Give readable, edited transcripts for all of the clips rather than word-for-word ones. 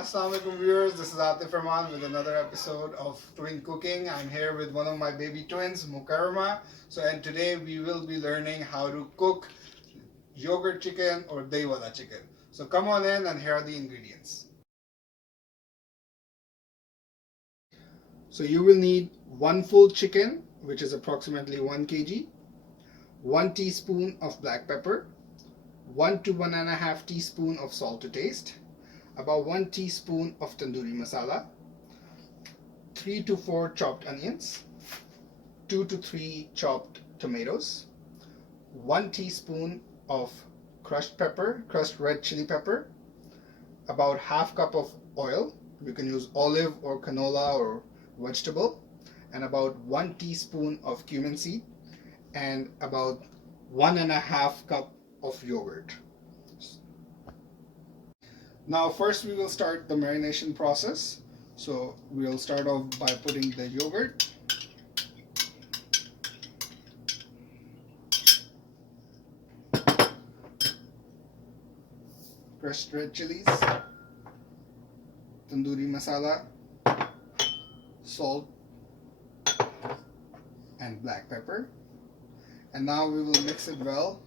Assalamualaikum viewers, this is Atif Rahman with another episode of Twin Cooking. I'm here with one of my baby twins, Mukarrama. And today we will be learning how to cook yogurt chicken or dahi wala chicken. So come on in and here are the ingredients. So you will need one full chicken, which is approximately 1 kg, 1 teaspoon of black pepper, 1 to 1.5 teaspoon of salt to taste, about 1 teaspoon of tandoori masala, 3 to 4 chopped onions, 2 to 3 chopped tomatoes, 1 teaspoon of crushed red chili pepper, about half cup of oil, you can use olive or canola or vegetable, and about 1 teaspoon of cumin seed, and about 1.5 cup of yogurt. Now first we will start the marination process. So we'll start off by putting the yogurt, crushed red chilies, tandoori masala, salt, and black pepper. And now we will mix it well.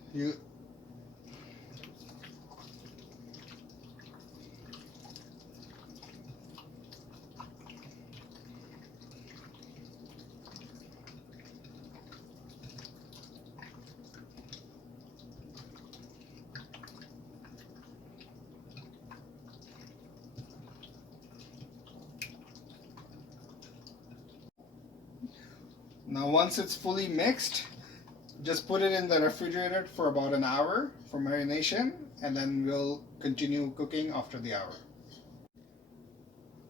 Now once it's fully mixed, just put it in the refrigerator for about an hour for marination, and then we'll continue cooking after the hour.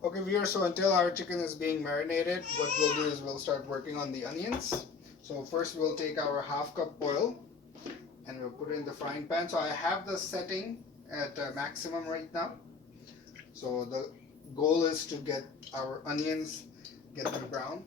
Okay viewers, so until our chicken is being marinated, what we'll do is we'll start working on the onions. So first we'll take our half cup oil and we'll put it in the frying pan. So I have the setting at maximum right now. So the goal is to get our onions get them brown.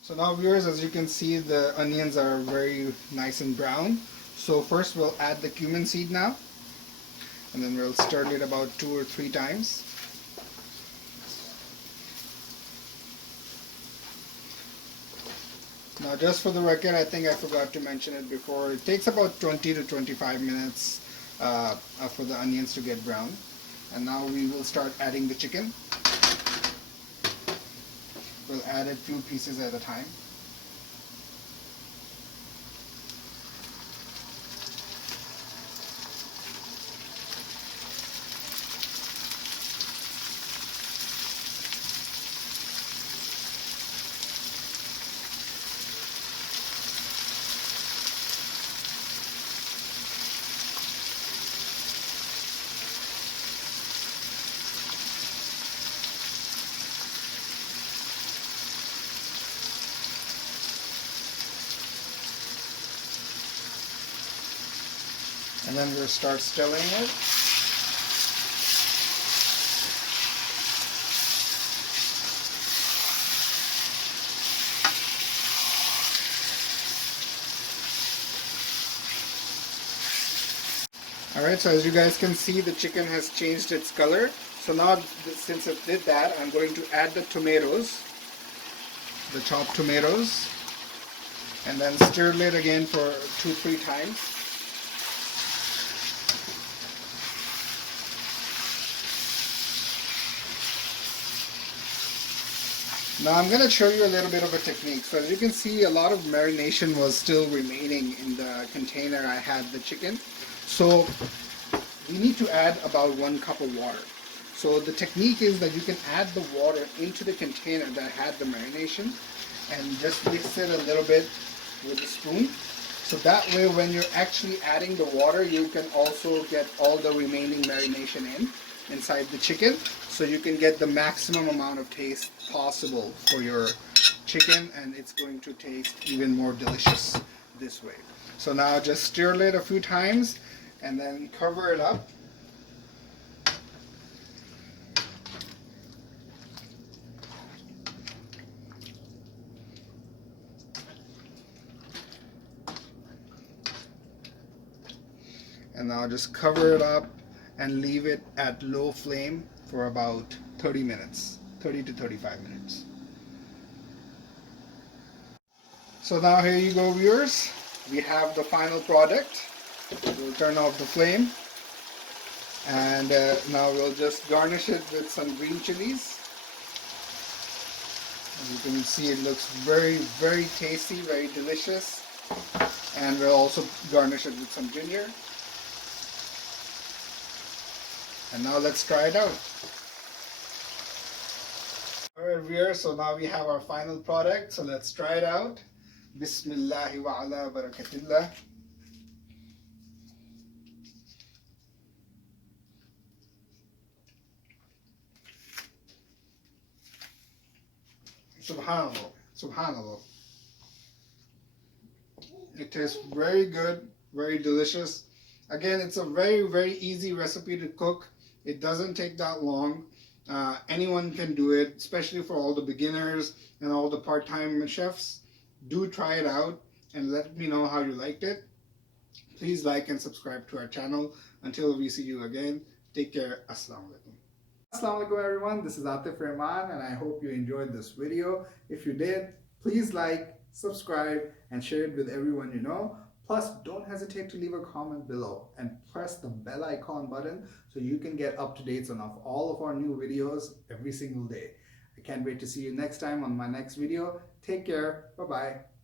So now viewers, as you can see, the onions are very nice and brown. So first we'll add the cumin seed now, and then we'll stir it about 2 or 3 times. Now just for the record, I think I forgot to mention it before, it takes about 20 to 25 minutes for the onions to get brown. And now we will start adding the chicken. We'll add it 2 pieces at a time. And then we'll start stirring it. Alright, so as you guys can see, the chicken has changed its color. So now, since it did that, I'm going to add the tomatoes, the chopped tomatoes, and then stir it again for 2-3 times. Now I'm going to show you a little bit of a technique. So as you can see, a lot of marination was still remaining in the container I had the chicken. So we need to add about 1 cup of water. So the technique is that you can add the water into the container that had the marination and just mix it a little bit with a spoon. So that way when you're actually adding the water, you can also get all the remaining marination in. inside the chicken, so you can get the maximum amount of taste possible for your chicken, and it's going to taste even more delicious this way. So now just stir it a few times and then cover it up. And now just cover it up and leave it at low flame for about 30 minutes, 30 to 35 minutes. So now here you go, viewers. We have the final product. We'll turn off the flame, and now we'll just garnish it with some green chilies. As you can see, it looks very, very tasty, very delicious. And we'll also garnish it with some ginger. And now let's try it out. Alright viewers, so now we have our final product, so let's try it out. Bismillahi wa ala barakatillah. Subhanallah, subhanallah. It tastes very good, very delicious. Again, it's a very, very easy recipe to cook. It doesn't take that long. Anyone can do it, especially for all the beginners and all the part-time chefs. Do try it out and let me know how you liked it. Please like and subscribe to our channel. Until we see you again, take care. Assalamu alaikum. Assalamu alaikum everyone, this is Atif Rahman and I hope you enjoyed this video. If you did, please like, subscribe and share it with everyone you know. Plus, don't hesitate to leave a comment below and press the bell icon button so you can get up-to-dates on all of our new videos every single day. I can't wait to see you next time on my next video. Take care. Bye-bye.